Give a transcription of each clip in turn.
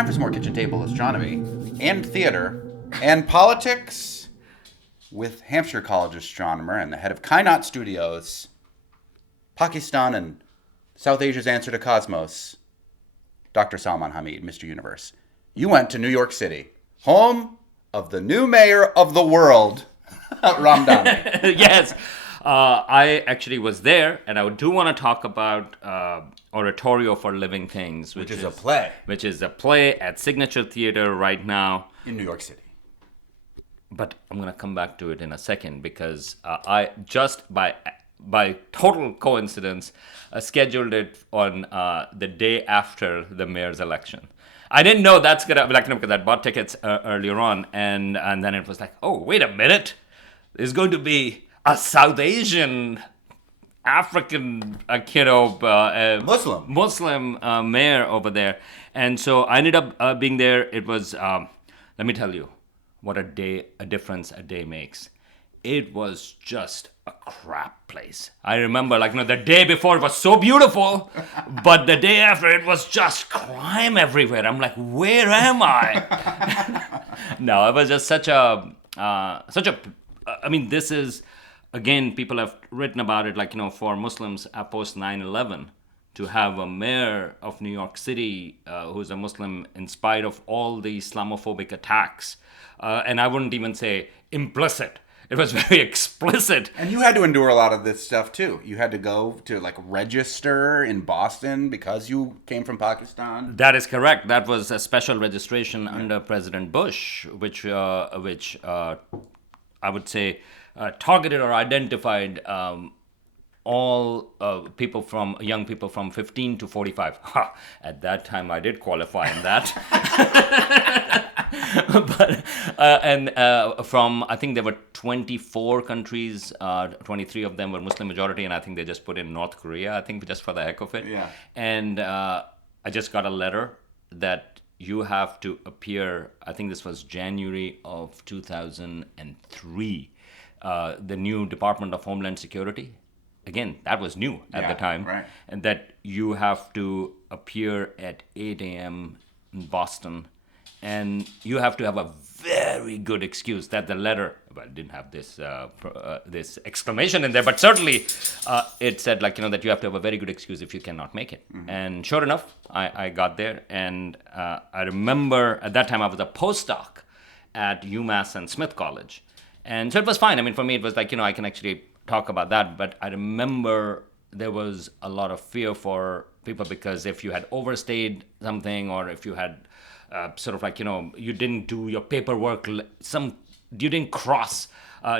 time for some more kitchen table astronomy and theater and politics with Hampshire College astronomer and the head of Kainaat Studios, Pakistan and South Asia's answer to cosmos, Dr. Salman Hamid, Mr. Universe. You went to New York City, home of the new mayor of the world, Mamdani. Yes. I actually was there, and I do want to talk about Oratorio for Living Things, Which is a play. Which is a play at Signature Theater right now. In New York City. But I'm going to come back to it in a second because I just by total coincidence scheduled it on the day after the mayor's election. I didn't know that's going to be because I bought tickets earlier on, and then it was like, oh, wait a minute. There's going to be a South Asian, African, Muslim mayor over there. And so I ended up being there. It was, let me tell you, what a difference a day makes. It was just a crap place. I remember, the day before it was so beautiful, but the day after it was just crime everywhere. I'm like, where am I? No, it was just this is, again, people have written about it, for Muslims post 9/11, to have a mayor of New York City who's a Muslim in spite of all the Islamophobic attacks. And I wouldn't even say implicit. It was very explicit. And you had to endure a lot of this stuff, too. You had to go to, register in Boston because you came from Pakistan. That is correct. That was a special registration under President Bush, which I would say targeted or identified all young people from 15 to 45. At that time, I did qualify in that. But from, I think there were 24 countries, 23 of them were Muslim majority, and I think they just put in North Korea, I think, just for the heck of it. Yeah. And I just got a letter that you have to appear, I think this was January of 2003, the new Department of Homeland Security. Again, that was new at the time. Right. And that you have to appear at 8 a.m. in Boston. And you have to have a very good excuse that the letter, well, it didn't have this this exclamation in there, but certainly it said that you have to have a very good excuse if you cannot make it. Mm-hmm. And sure enough, I got there, and I remember at that time I was a postdoc at UMass and Smith College. And so it was fine. I mean, for me, it was I can actually talk about that, but I remember there was a lot of fear for people because if you had overstayed something or if you had you didn't do your paperwork, you didn't cross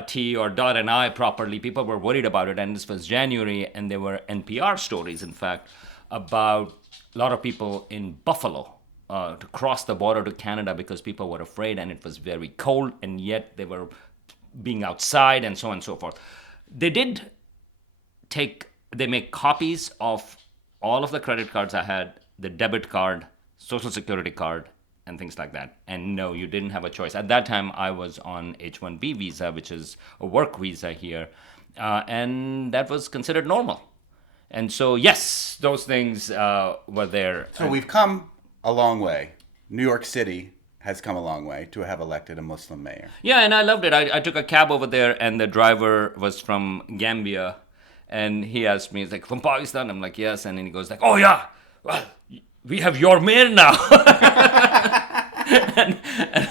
T or dot an I properly. People were worried about it, and this was January, and there were NPR stories, in fact, about a lot of people in Buffalo to cross the border to Canada because people were afraid, and it was very cold, and yet they were being outside, and so on and so forth. They make copies of all of the credit cards I had, the debit card, Social Security card, and things like that. And no, you didn't have a choice. At that time, I was on H-1B visa, which is a work visa here, and that was considered normal. And so, yes, those things were there. So we've come a long way. New York City has come a long way to have elected a Muslim mayor. Yeah, and I loved it. I took a cab over there, and the driver was from Gambia, and he asked me, he's like, from Pakistan? I'm like, yes. And then he goes like, oh, yeah, well, we have your mayor now. and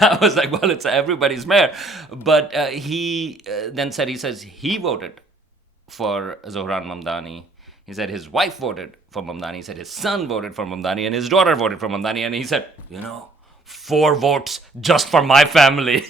I was like, well, it's everybody's mayor. But he then said, he voted for Zohran Mamdani. He said his wife voted for Mamdani. He said his son voted for Mamdani and his daughter voted for Mamdani. And he said, 4 votes just for my family.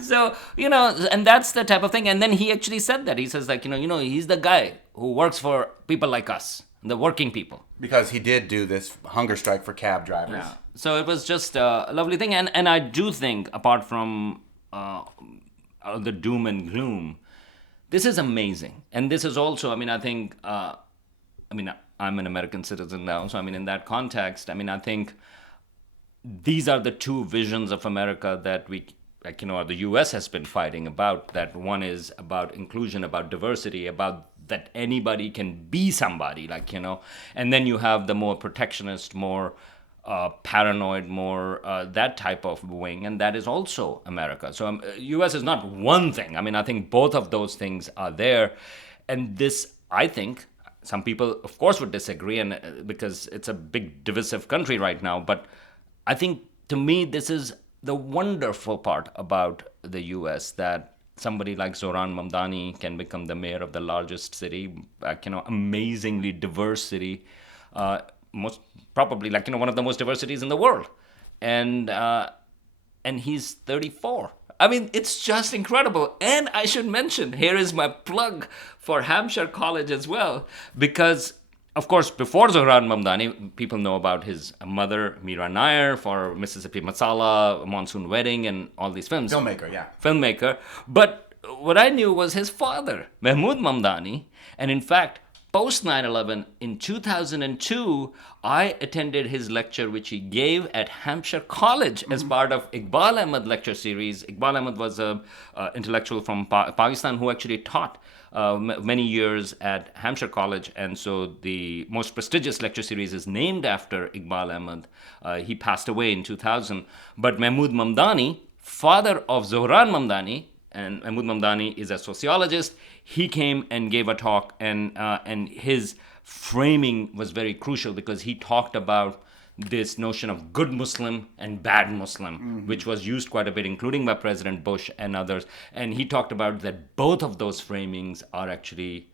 So, and that's the type of thing. And then he actually said that. He says he's the guy who works for people like us, the working people. Because he did do this hunger strike for cab drivers. Yeah. So it was just a lovely thing. And I do think, apart from the doom and gloom, this is amazing. And this is also, I think, I'm an American citizen now. So, in that context, I think these are the two visions of America that the U.S. has been fighting about. That one is about inclusion, about diversity, about that anybody can be somebody, and then you have the more protectionist, more paranoid, more that type of wing, and that is also America. So U.S. is not one thing. I mean, I think both of those things are there, and this, I think, some people, of course, would disagree, and because it's a big divisive country right now. But I think, to me, this is the wonderful part about the U.S., that somebody like Zohran Mamdani can become the mayor of the largest city, amazingly diverse city, most probably one of the most diverse cities in the world, and he's 34. I mean, it's just incredible. And I should mention, here is my plug for Hampshire College as well, because, of course, before Zohran Mamdani, people know about his mother, Meera Nair, for Mississippi Masala, Monsoon Wedding, and all these films. Filmmaker, yeah. Filmmaker. But what I knew was his father, Mahmood Mamdani. And in fact, post 9/11, in 2002, I attended his lecture, which he gave at Hampshire College as part of Iqbal Ahmed lecture series. Iqbal Ahmed was an intellectual from Pakistan who actually taught many years at Hampshire College, and so the most prestigious lecture series is named after Iqbal Ahmed. He passed away in 2000. But Mahmood Mamdani, father of Zohran Mamdani, and Mahmood Mamdani is a sociologist. He came and gave a talk, and his framing was very crucial, because he talked about this notion of good Muslim and bad Muslim, which was used quite a bit, including by President Bush and others. And he talked about that both of those framings are actually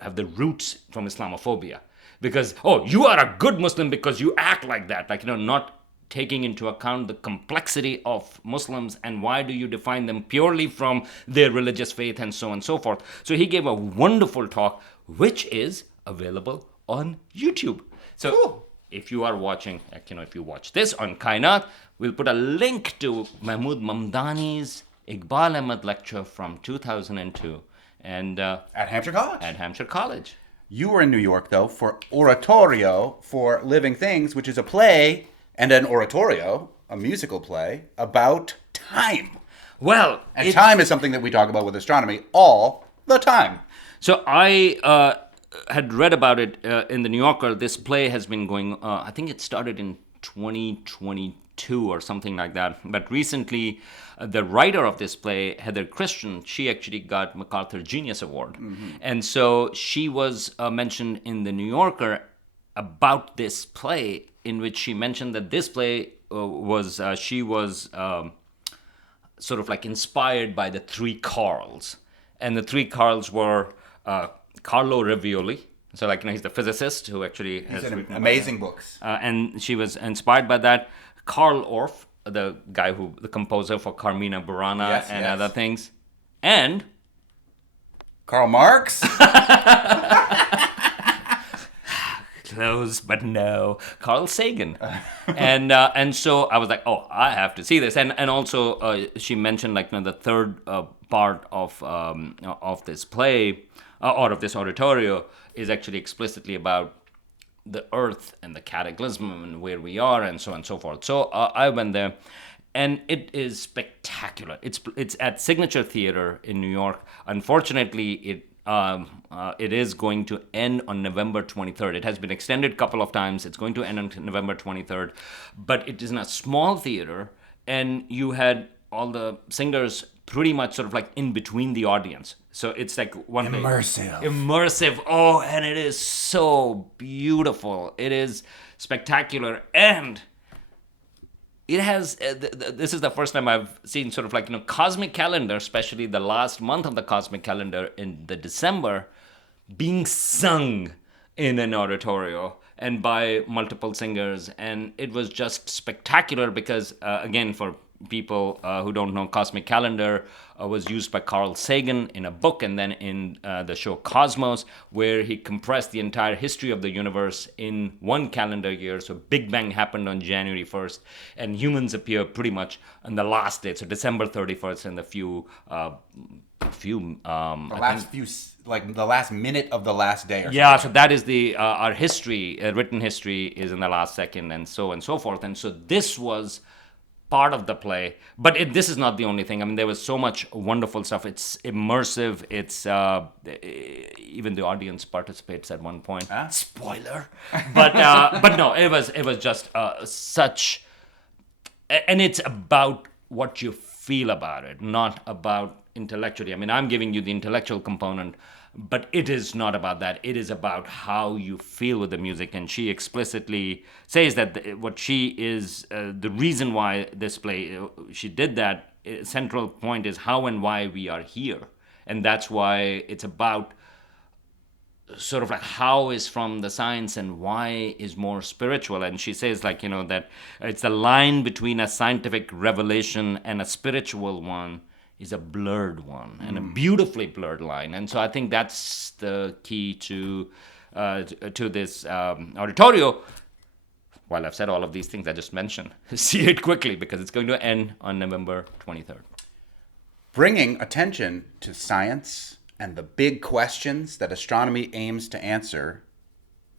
have the roots from Islamophobia, because you are a good Muslim because you act like that, not taking into account the complexity of Muslims and why do you define them purely from their religious faith and so on and so forth. So he gave a wonderful talk, which is available on YouTube. So cool. If you are watching, if you watch this on Kainaat, we'll put a link to Mahmood Mamdani's Iqbal Ahmed lecture from 2002. And at Hampshire College. At Hampshire College. You were in New York, though, for Oratorio for Living Things, which is a play and an oratorio, a musical play, about time. Well, and time is something that we talk about with astronomy all the time. So I had read about it in the New Yorker. This play has been going, I think it started in 2022 or something like that. But recently, the writer of this play, Heather Christian, she actually got MacArthur Genius Award. Mm-hmm. And so she was mentioned in the New Yorker about this play, in which she mentioned that this play she was sort of like inspired by the three Carls. And the three Carls were Carlo Ravioli. So he's the physicist who actually has written amazing books. And she was inspired by that. Karl Orff, the composer for Carmina Burana and other things. And Karl Marx. Close, but no. Carl Sagan. And so I was like, I have to see this. And also she mentioned the third part of this play, or of this oratorio, is actually explicitly about the Earth and the cataclysm and where we are and so on and so forth. So I went there, and it is spectacular. It's at Signature Theater in New York. Unfortunately, it is going to end on November 23rd. It has been extended a couple of times. It's going to end on November 23rd. But it is in a small theater, and you had all the singers pretty much sort of in between the audience. So it's one thing. Immersive. Oh, and it is so beautiful. It is spectacular. And it has, this is the first time I've seen sort of cosmic calendar, especially the last month of the cosmic calendar in the December, being sung in an oratorio and by multiple singers. And it was just spectacular because, again, for people who don't know, cosmic calendar was used by Carl Sagan in a book, and then in the show Cosmos, where he compressed the entire history of the universe in one calendar year. So Big Bang happened on January 1st, and humans appear pretty much on the last day, so December 31st, and the last minute of the last day. So that is our history, written history is in the last second, and so forth. And so this was part of the play. But this is not the only thing. I mean, there was so much wonderful stuff. It's immersive. It's even the audience participates at one point. Spoiler. But no, it was just such, and it's about what you feel about it, not about intellectually. I mean, I'm giving you the intellectual component, but it is not about that. It is about how you feel with the music. And she explicitly says that what she is, the reason why this play, she did that, central point is how and why we are here. And that's why it's about sort of like how is from the science and why is more spiritual. And she says, like, that it's the line between a scientific revelation and a spiritual one is a blurred one, and a beautifully blurred line. And so I think that's the key to this oratorio. While I've said all of these things I just mentioned, see it quickly because it's going to end on November 23rd. Bringing attention to science and the big questions that astronomy aims to answer,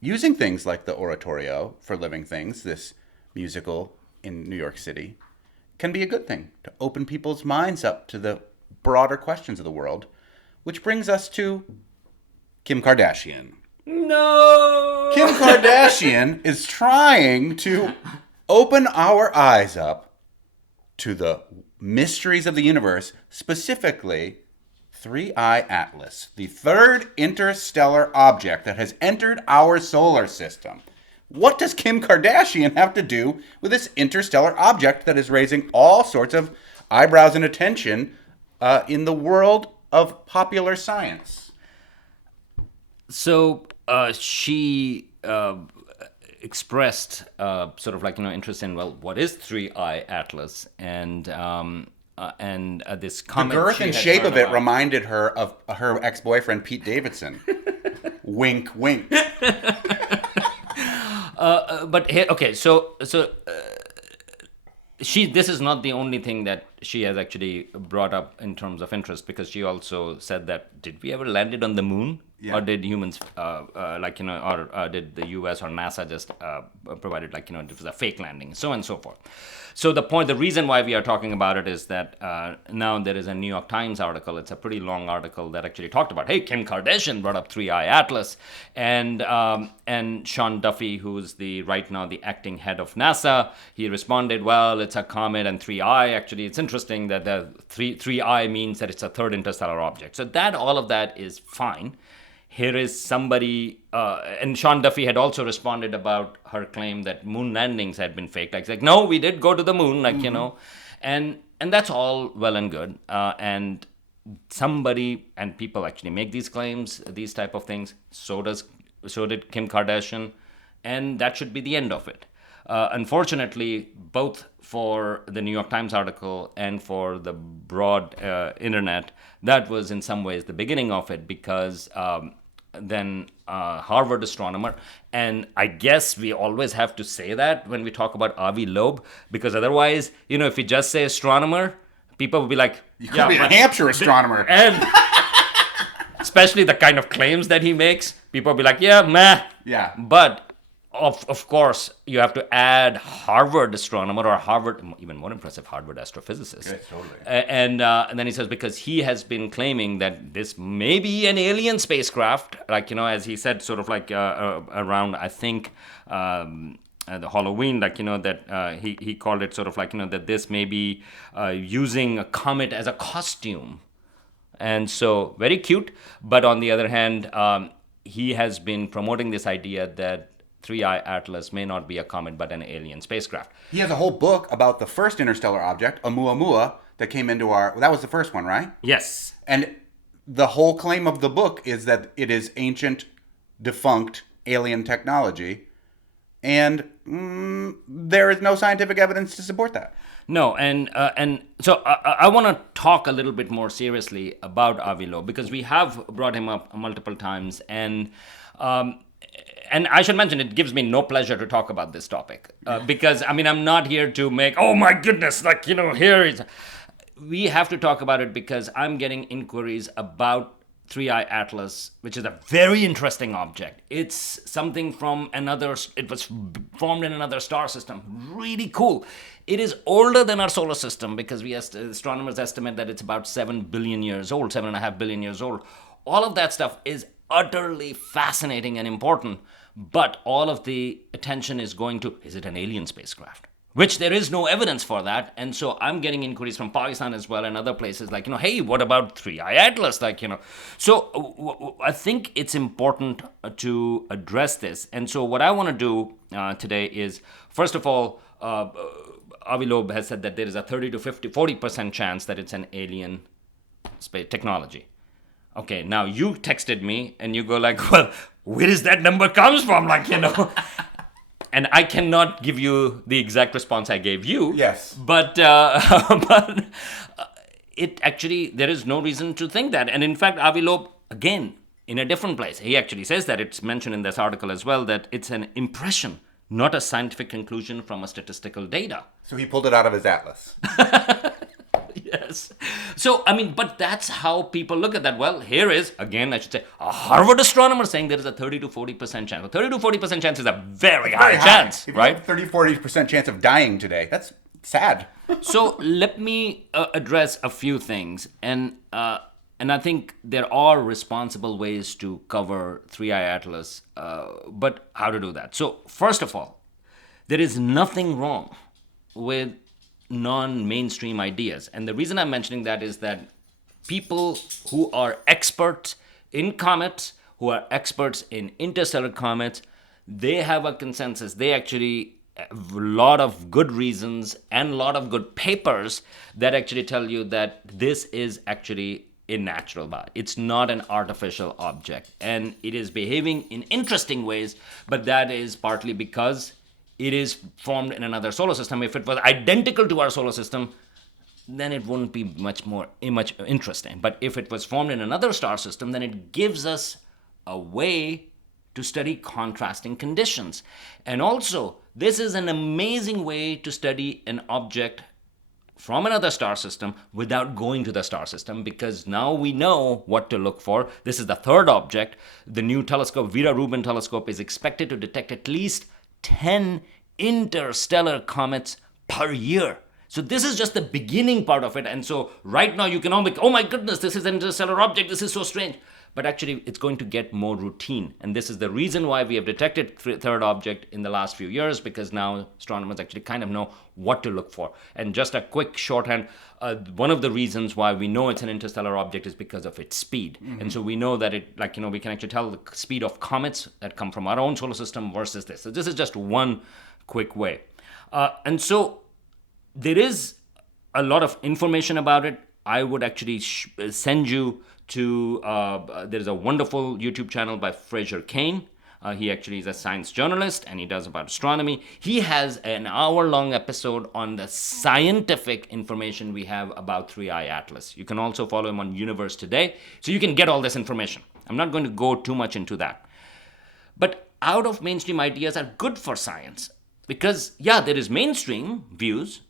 using things like the Oratorio for Living Things, this musical in New York City, can be a good thing to open people's minds up to the broader questions of the world, which brings us to Kim Kardashian. No! Kim Kardashian is trying to open our eyes up to the mysteries of the universe, specifically 3I Atlas, the third interstellar object that has entered our solar system. What does Kim Kardashian have to do with this interstellar object that is raising all sorts of eyebrows and attention in the world of popular science? So she expressed sort of like, interest in, well, what is 3I Atlas? And this comet. The girth and shape of it reminded her of her ex-boyfriend, Pete Davidson. Wink, wink. But here, okay, so this is not the only thing that she has actually brought up in terms of interest, because she also said that, did we ever land it on the moon? Yeah. Or did humans, did the US or NASA just provided, it was a fake landing, so on and so forth. So the reason why we are talking about it is that now there is a New York Times article. It's a pretty long article that actually talked about, hey, Kim Kardashian brought up 3I Atlas, and Sean Duffy, who's right now the acting head of NASA, he responded, well, it's a comet, and 3I, actually, it's interesting that the 3I means that it's a third interstellar object. So all of that is fine. Here is somebody, and Sean Duffy had also responded about her claim that moon landings had been faked. Like no, we did go to the moon, and that's all well and good. And somebody and people actually make these claims, these type of things. So did Kim Kardashian, and that should be the end of it. Unfortunately, both for the New York Times article and for the broad internet, that was in some ways the beginning of it, because then Harvard astronomer, and I guess we always have to say that when we talk about Avi Loeb, because otherwise, if we just say astronomer, people will be like, you could be a Hampshire astronomer. And especially the kind of claims that he makes, people will be like, yeah, meh. Yeah. But of course, you have to add Harvard astronomer, or Harvard, even more impressive, Harvard astrophysicist. Yes, totally. And then he says, because he has been claiming that this may be an alien spacecraft, as he said, sort of around, I think, the Halloween, that he called it sort of that this may be using a comet as a costume. And so, very cute. But on the other hand, he has been promoting this idea that 3I Atlas may not be a comet but an alien spacecraft. He has a whole book about the first interstellar object, Oumuamua, that came into that was the first one, right? Yes. And the whole claim of the book is that it is ancient, defunct alien technology, and there is no scientific evidence to support that. No, and so I want to talk a little bit more seriously about Avi Loeb, because we have brought him up multiple times, and I should mention, it gives me no pleasure to talk about this topic, because, I'm not here to make, oh my goodness, here is... We have to talk about it because I'm getting inquiries about 3-eye atlas, which is a very interesting object. It's something from another, it was formed in another star system. Really cool. It is older than our solar system because astronomers estimate that it's about 7 billion years old, 7.5 billion years old. All of that stuff is utterly fascinating and important, but all of the attention is going to, is it an alien spacecraft? Which there is no evidence for that. And so I'm getting inquiries from Pakistan as well and other places like, hey, what about 3-eye atlas? So I think it's important to address this. And so what I want to do today is, first of all, Loeb has said that there is a 30 to 40% chance that it's an alien space technology. Okay, now you texted me and you go like, well, where does that number comes from? And I cannot give you the exact response I gave you. Yes. But it actually, there is no reason to think that. And in fact, Avi Loeb, again, in a different place, he actually says that, it's mentioned in this article as well, that it's an impression, not a scientific conclusion from a statistical data. So he pulled it out of his atlas. Yes. So, but that's how people look at that. Well, here is, again, I should say, a Harvard astronomer saying there is a 30 to 40% chance. 30 to 40% chance is a very high chance, if right? You have 30, 40% chance of dying today. That's sad. So let me address a few things. And I think there are responsible ways to cover 3-eye atlas, but how to do that? So first of all, there is nothing wrong with non-mainstream ideas. And the reason I'm mentioning that is that people who are experts in comets, who are experts in interstellar comets, they have a consensus. They actually have a lot of good reasons and a lot of good papers that actually tell you that this is actually a natural body. It's not an artificial object. And it is behaving in interesting ways, but that is partly because it is formed in another solar system. If it was identical to our solar system, then it wouldn't be much interesting. But if it was formed in another star system, then it gives us a way to study contrasting conditions. And also, this is an amazing way to study an object from another star system without going to the star system, because now we know what to look for. This is the third object. The new telescope, Vera Rubin telescope, is expected to detect at least 10 interstellar comets per year. So this is just the beginning part of it. And so right now you can all be, oh my goodness, this is an interstellar object, this is so strange. But actually it's going to get more routine. And this is the reason why we have detected third object in the last few years, because now astronomers actually kind of know what to look for. And just a quick shorthand, one of the reasons why we know it's an interstellar object is because of its speed. Mm-hmm. And so we know that we can actually tell the speed of comets that come from our own solar system versus this. So this is just one quick way. And so there is a lot of information about it. I would actually send you to, there's a wonderful YouTube channel by Fraser, Cain. He actually is a science journalist and he does about astronomy. He has an hour-long episode on the scientific information we have about 3-eye atlas. You can also follow him on Universe Today, so you can get all this information. I'm not going to go too much into that. But out of mainstream ideas are good for science because, yeah, there is mainstream views,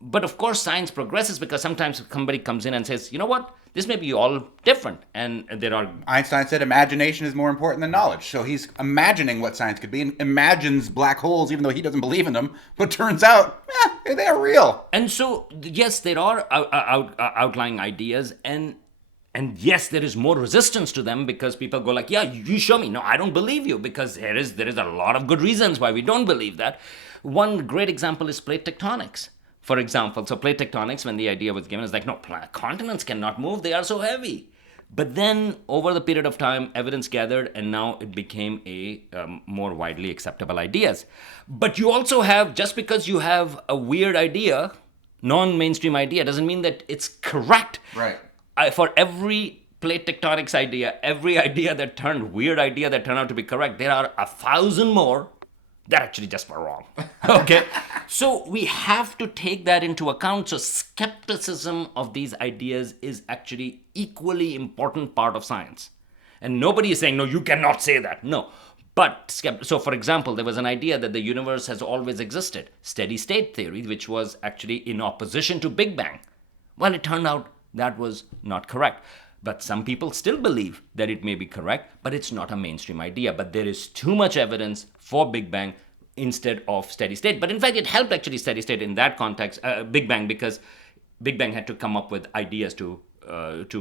but of course science progresses because sometimes somebody comes in and says, you know what? This may be all different. And there are... Einstein said imagination is more important than knowledge. So he's imagining what science could be and imagines black holes, even though he doesn't believe in them. But turns out, they're real. And so, yes, there are outlying ideas. And yes, there is more resistance to them because people go like, yeah, you show me. No, I don't believe you because there is a lot of good reasons why we don't believe that. One great example is plate tectonics. For example, so plate tectonics, when the idea was given, is like, no, continents cannot move, they are so heavy. But then, over the period of time, evidence gathered, and now it became a more widely acceptable ideas. But you also have, just because you have a weird idea, non-mainstream idea, doesn't mean that it's correct. Right. For every plate tectonics idea, every idea that weird idea that turned out to be correct, there are 1,000 more that actually just were wrong. Okay? So we have to take that into account. So skepticism of these ideas is actually equally important part of science. And nobody is saying, no, you cannot say that. No. But, so for example, there was an idea that the universe has always existed. Steady state theory, which was actually in opposition to Big Bang. Well, it turned out that was not correct. But some people still believe that it may be correct, but it's not a mainstream idea. But there is too much evidence for Big Bang instead of steady state. But in fact, it helped actually steady state in that context, Big Bang, because Big Bang had to come up with ideas to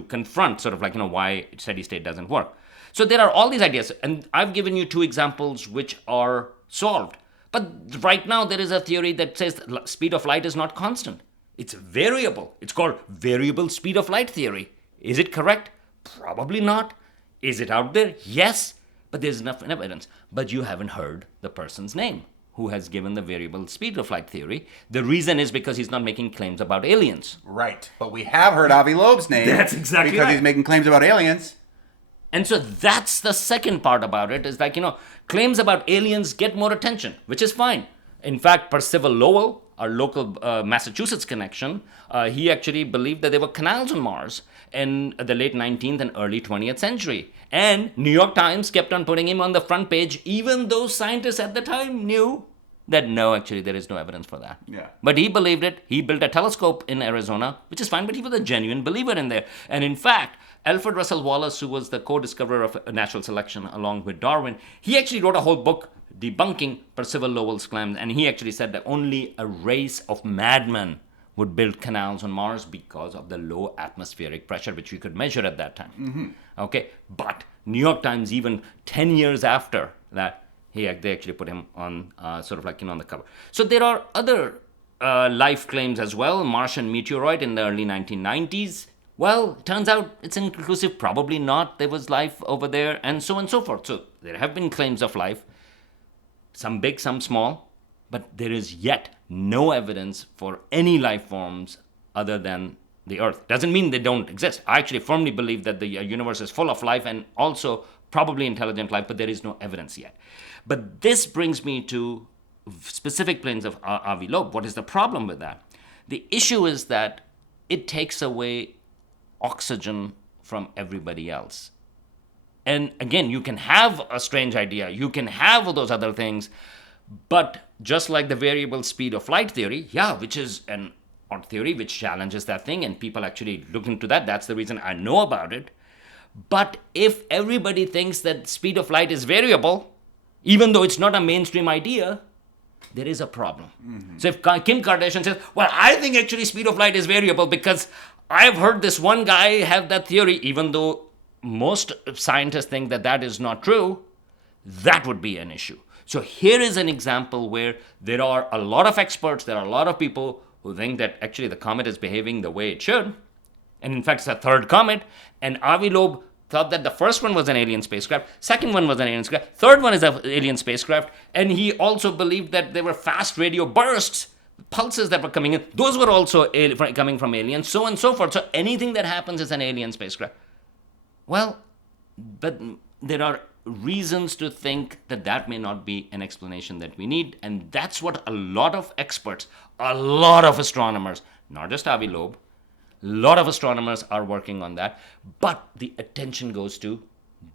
confront sort of like, why steady state doesn't work. So there are all these ideas, and I've given you two examples which are solved. But right now there is a theory that says the speed of light is not constant. It's variable. It's called variable speed of light theory. Is it correct? Probably not. Is it out there? Yes. But there's enough evidence. But you haven't heard the person's name who has given the variable speed of light theory. The reason is because he's not making claims about aliens. Right. But we have heard Avi Loeb's name. That's exactly because right. he's making claims about aliens. And so that's the second part about it, is like, claims about aliens get more attention, which is fine. In fact, Percival Lowell, our local Massachusetts connection, he actually believed that there were canals on Mars in the late 19th and early 20th century. And New York Times kept on putting him on the front page, even though scientists at the time knew that no, actually, there is no evidence for that. Yeah. But he believed it. He built a telescope in Arizona, which is fine, but he was a genuine believer in there. And in fact, Alfred Russel Wallace, who was the co-discoverer of natural selection along with Darwin, he actually wrote a whole book debunking Percival Lowell's claims. And he actually said that only a race of madmen would build canals on Mars because of the low atmospheric pressure, which we could measure at that time. Mm-hmm. Okay, but New York Times, even 10 years after that, they actually put him on sort of like on the cover. So there are other life claims as well. Martian meteoroid in the early 1990s. Well, turns out it's inconclusive. Probably not. There was life over there, and so on and so forth. So there have been claims of life, some big, some small, but there is yet no evidence for any life forms other than the Earth. Doesn't mean they don't exist. I actually firmly believe that the universe is full of life and also probably intelligent life, but there is no evidence yet. But this brings me to specific planes of Avi Loeb. What is the problem with that? The issue is that it takes away oxygen from everybody else. And again, you can have a strange idea, you can have all those other things, but just like the variable speed of light theory, which is an odd theory which challenges that thing, and people actually look into that. That's the reason I know about it. But if everybody thinks that speed of light is variable, even though it's not a mainstream idea, there is a problem. Mm-hmm. So if Kim Kardashian says, well, I think actually speed of light is variable because I've heard this one guy have that theory, even though most scientists think that that is not true, that would be an issue. So here is an example where there are a lot of experts, there are a lot of people who think that actually the comet is behaving the way it should. And in fact, it's a third comet. And Avi Loeb thought that the first one was an alien spacecraft, second one was an alien spacecraft, third one is an alien spacecraft. And he also believed that there were fast radio bursts, pulses that were coming in. Those were also coming from aliens, so on and so forth. So anything that happens is an alien spacecraft. Well, but there are reasons to think that that may not be an explanation that we need. And that's what a lot of experts, a lot of astronomers, not just Avi Loeb, a lot of astronomers are working on that. But the attention goes to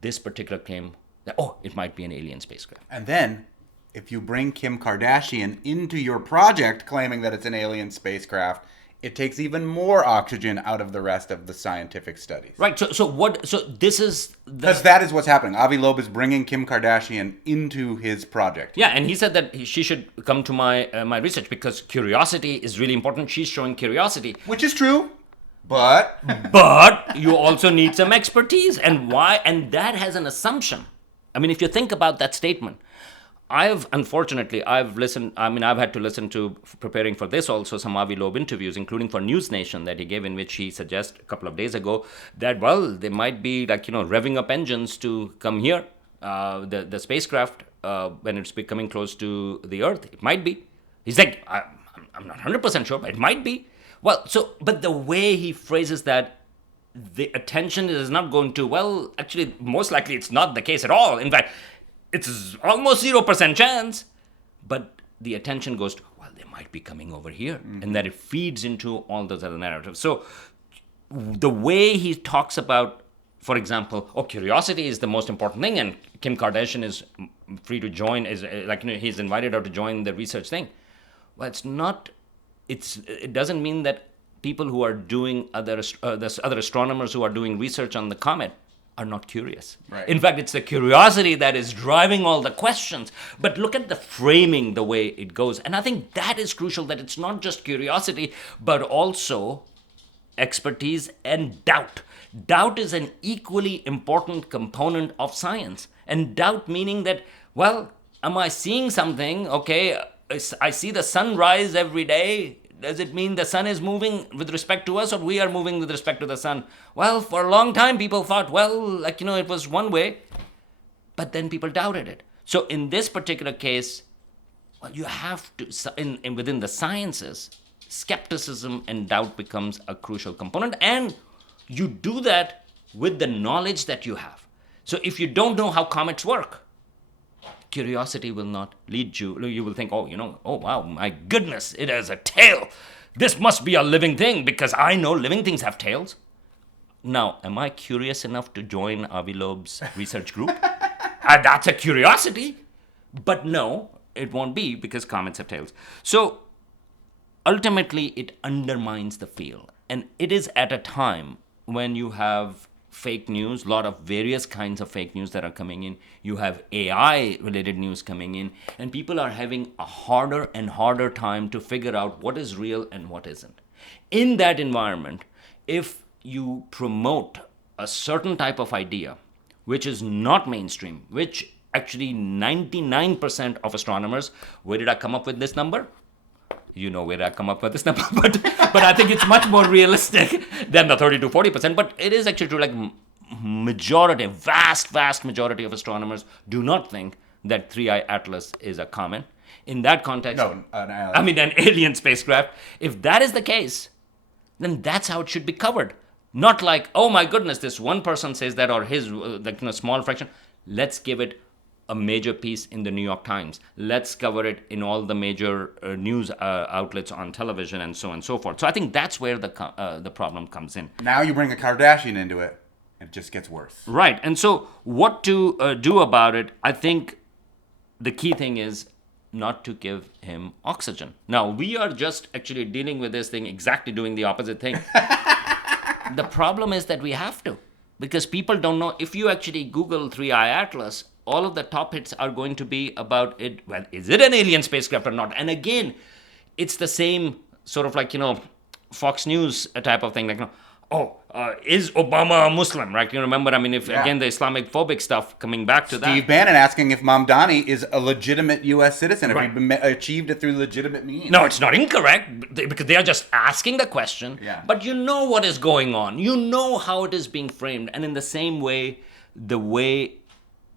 this particular claim that, it might be an alien spacecraft. And then, if you bring Kim Kardashian into your project claiming that it's an alien spacecraft, it takes even more oxygen out of the rest of the scientific studies. Right. So this is because that is what's happening. Avi Loeb is bringing Kim Kardashian into his project. Yeah, and he said that she should come to my research because curiosity is really important. She's showing curiosity, which is true, but you also need some expertise. And why? And that has an assumption. I mean, if you think about that statement. I've had to listen to, preparing for this also, some Avi Loeb interviews, including for News Nation that he gave, in which he suggests a couple of days ago that, they might be revving up engines to come here, the spacecraft, when it's becoming close to the Earth. It might be. He's like, I'm not 100% sure, but it might be. But the way he phrases that, the attention is not going to, actually, most likely it's not the case at all. In fact, it's almost 0% chance, but the attention goes to, they might be coming over here. Mm-hmm. And that it feeds into all those other narratives. So the way he talks about, for example, curiosity is the most important thing, and Kim Kardashian is free to join, he's invited her to join the research thing. Well, it doesn't mean that people who are doing the other astronomers who are doing research on the comet are not curious. Right. In fact, it's the curiosity that is driving all the questions. But look at the framing, the way it goes. And I think that is crucial, that it's not just curiosity, but also expertise and doubt. Doubt is an equally important component of science. And doubt meaning that, well, am I seeing something? Okay, I see the sun rise every day. Does it mean the sun is moving with respect to us, or we are moving with respect to the sun? Well, for a long time, people thought, well, it was one way. But then people doubted it. So in this particular case, well, you have to, within the sciences, skepticism and doubt becomes a crucial component. And you do that with the knowledge that you have. So if you don't know how comets work, curiosity will not lead you. You will think, oh wow, my goodness, it has a tail. This must be a living thing because I know living things have tails. Now, am I curious enough to join Avi Loeb's research group? That's a curiosity. But no, it won't be because comets have tails. So ultimately, it undermines the field. And it is at a time when you have fake news, a lot of various kinds of fake news that are coming in. You have AI-related news coming in, and people are having a harder and harder time to figure out what is real and what isn't. In that environment, if you promote a certain type of idea, which is not mainstream, which actually 99% of astronomers, where did I come up with this number? You know where I come up with this number, but I think it's much more realistic than the 30 to 40%. But it is actually true, like majority, vast majority of astronomers do not think that 3I Atlas is a comet. In that context, an alien spacecraft. If that is the case, then that's how it should be covered. Not like, oh my goodness, this one person says that, or his small fraction. Let's give it a major piece in the New York Times. Let's cover it in all the major news outlets on television and so on and so forth. So I think that's where the problem comes in. Now you bring a Kardashian into it, it just gets worse. Right. And so what to do about it, I think the key thing is not to give him oxygen. Now, we are just actually dealing with this thing, exactly doing the opposite thing. The problem is that we have to, because people don't know. If you actually Google 3I Atlas, all of the top hits are going to be about it. Well, is it an alien spacecraft or not? And again, it's the same sort of Fox News type of thing. Is Obama a Muslim, right? You remember, again, the Islamic phobic stuff coming back to that. Steve Bannon asking if Mamdani is a legitimate U.S. citizen, if he achieved it through legitimate means. No, it's not incorrect, because they are just asking the question. Yeah. But you know what is going on. You know how it is being framed. And in the same way, the way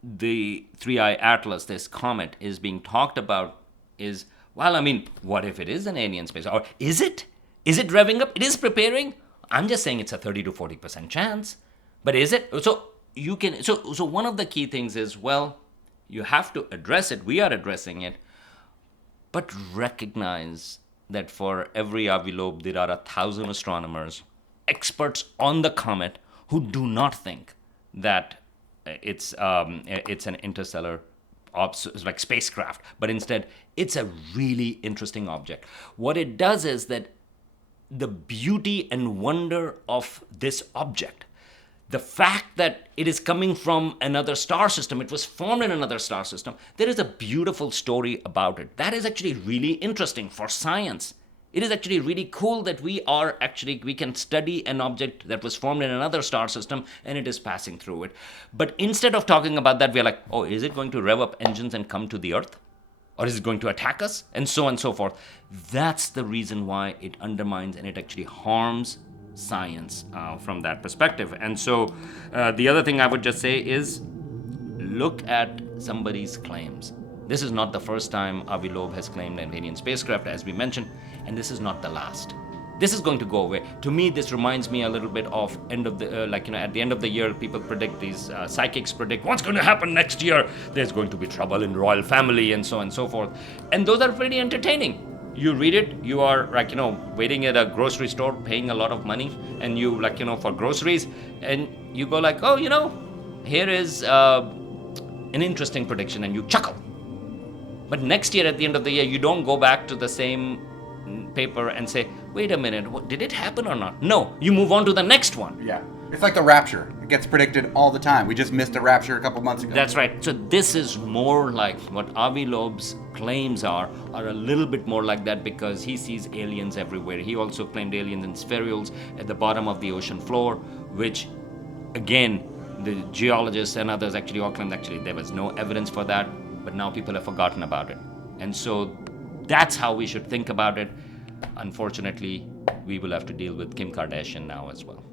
the 3I Atlas, this comet, is being talked about is, what if it is an alien space? Or is it? Is it revving up? It is preparing? I'm just saying it's a 30 to 40% chance. But is it? So you can. So one of the key things is, you have to address it. We are addressing it. But recognize that for every Avi Loeb, there are 1,000 astronomers, experts on the comet, who do not think that it's an interstellar spacecraft, but instead it's a really interesting object. What it does is that the beauty and wonder of this object, the fact that it is coming from another star system, it was formed in another star system, there is a beautiful story about it. That is actually really interesting for science. It is actually really cool that we can study an object that was formed in another star system and it is passing through it. But instead of talking about that, we're like, oh, is it going to rev up engines and come to the Earth? Or is it going to attack us? And so on and so forth. That's the reason why it undermines and it actually harms science from that perspective. And so the other thing I would just say is, look at somebody's claims. This is not the first time Avi Loeb has claimed an alien spacecraft, as we mentioned, and this is not the last. This is going to go away. To me, this reminds me a little bit of at the end of the year, people predict, these psychics predict what's going to happen next year. There's going to be trouble in the royal family and so on and so forth. And those are pretty entertaining. You read it, you are waiting at a grocery store, paying a lot of money, and you for groceries, and you go here is an interesting prediction, and you chuckle. But next year, at the end of the year, you don't go back to the same paper and say, wait a minute, did it happen or not? No, you move on to the next one. Yeah. It's like the rapture. It gets predicted all the time. We just missed a rapture a couple months ago. That's right. So this is more like what Avi Loeb's claims are a little bit more like that, because he sees aliens everywhere. He also claimed aliens in spherules at the bottom of the ocean floor, which, again, the geologists and others actually all claimed actually there was no evidence for that, but now people have forgotten about it. And so that's how we should think about it. Unfortunately, we will have to deal with Kim Kardashian now as well.